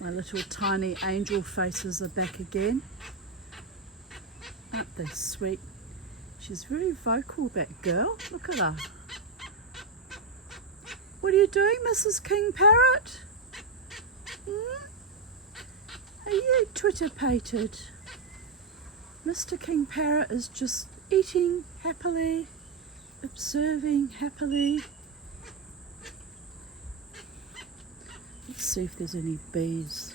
My little tiny angel faces are back again. Aren't they sweet? She's very vocal, that girl. Look at her. What are you doing, Mrs. King Parrot? Are you twitter-pated? Mr. King Parrot is just eating happily, observing happily. Let's see if there's any bees.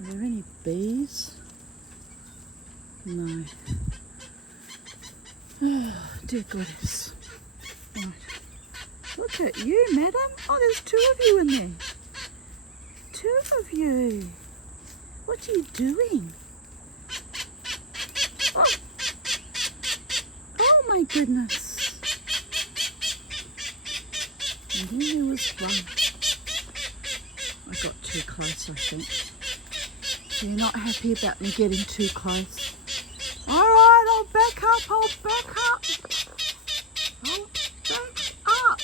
Are there any bees? No. Oh, dear goddess. Right. Look at you, madam. Oh, there's two of you in there. Two of you. What are you doing? Oh my goodness. And then there was one. I got too close, I think. So you're not happy about me getting too close? Alright, I'll back up, I'll back up. I'll back up.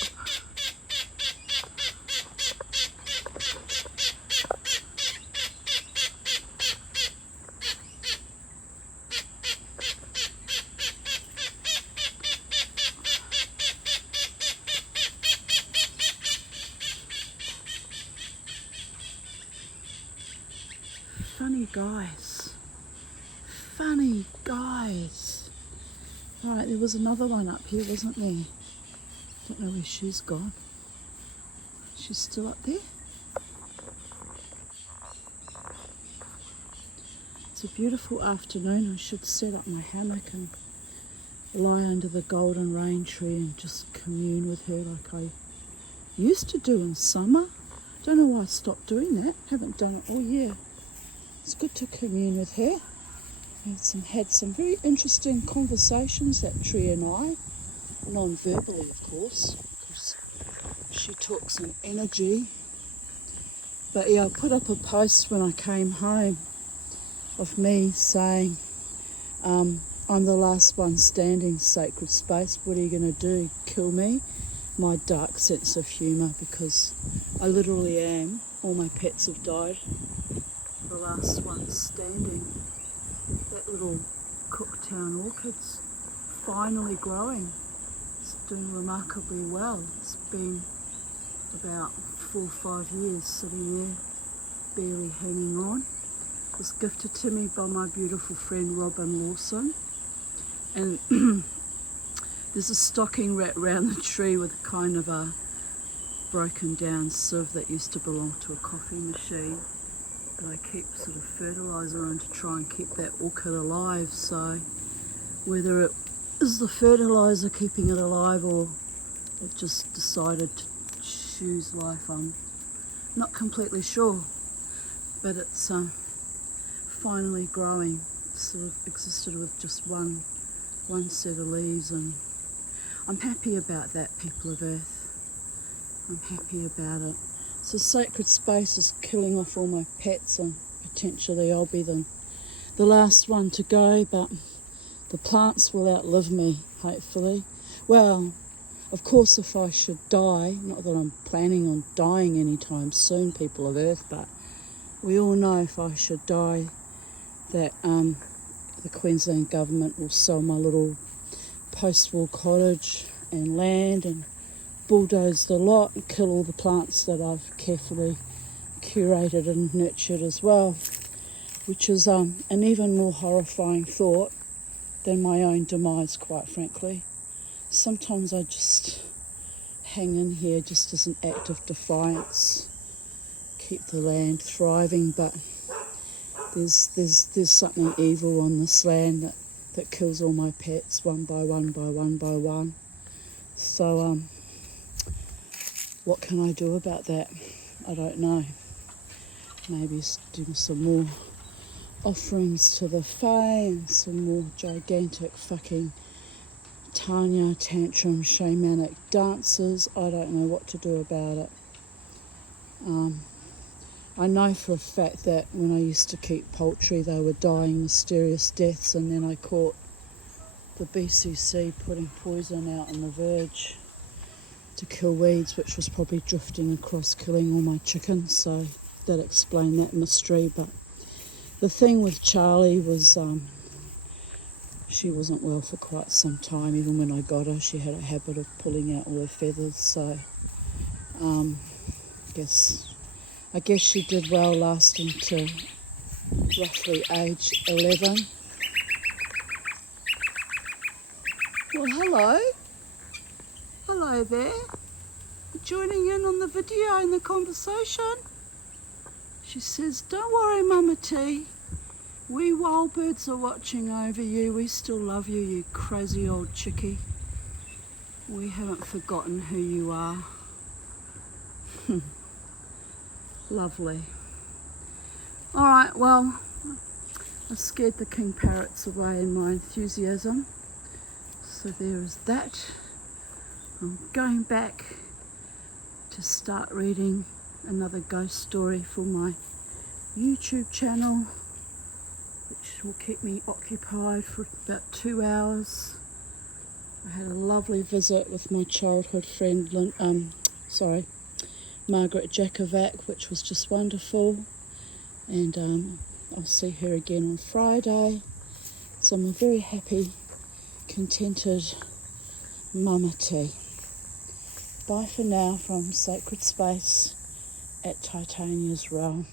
Funny guys. Funny guys. Alright, there was another one up here, wasn't there? Don't know where she's gone. She's still up there? It's a beautiful afternoon. I should set up my hammock and lie under the golden rain tree and just commune with her like I used to do in summer. Don't know why I stopped doing that. Haven't done it all year. It's good to commune with her. Had some very interesting conversations, that tree and I, non-verbally of course, because she talks in energy. But yeah, I put up a post when I came home of me saying, I'm the last one standing, sacred space, what are you going to do, kill me? My dark sense of humour, because I literally am. All my pets have died. The last one standing. That little Cooktown orchid's finally growing. It's doing remarkably well. It's been about 4 or 5 years sitting there, barely hanging on. It was gifted to me by my beautiful friend Robin Lawson. And there's a stocking wrapped around the tree with kind of a broken down sieve that used to belong to a coffee machine. That I keep sort of fertiliser in to try and keep that orchid alive. So whether it is the fertiliser keeping it alive or it just decided to choose life, I'm not completely sure. But it's finally growing. It sort of existed with just one set of leaves, and I'm happy about that, people of Earth. I'm happy about it. So sacred space is killing off all my pets, and potentially I'll be the last one to go, but the plants will outlive me, hopefully. Well, of course, if I should die, not that I'm planning on dying anytime soon, people of Earth, but we all know if I should die that the Queensland government will sell my little post-war cottage and land and bulldoze the lot and kill all the plants that I've carefully curated and nurtured as well, which is an even more horrifying thought than my own demise, quite frankly. Sometimes I just hang in here just as an act of defiance, keep the land thriving, but there's something evil on this land that kills all my pets one by one by one by one. So what can I do about that? I don't know. Maybe do some more offerings to the Fae and some more gigantic fucking Tanya tantrum shamanic dances. I don't know what to do about it. I know for a fact that when I used to keep poultry, they were dying mysterious deaths, and then I caught the BCC putting poison out on the verge to kill weeds, which was probably drifting across killing all my chickens. So that explain that mystery. But the thing with Charlie was she wasn't well for quite some time. Even when I got her, she had a habit of pulling out all her feathers. So I guess she did well lasting to roughly age 11. Well, hello. Hello there. Joining in on the video and the conversation. She says, don't worry, Mama T. We wild birds are watching over you. We still love you, you crazy old chickie. We haven't forgotten who you are. Lovely. All right, well, I scared the king parrots away in my enthusiasm. So there is that. I'm going back to start reading another ghost story for my YouTube channel, which will keep me occupied for about 2 hours. I had a lovely visit with my childhood friend, Margaret Jakovac, which was just wonderful. And I'll see her again on Friday. So I'm a very happy, contented Mama T. Bye for now from Sacred Space at Titania's Realm.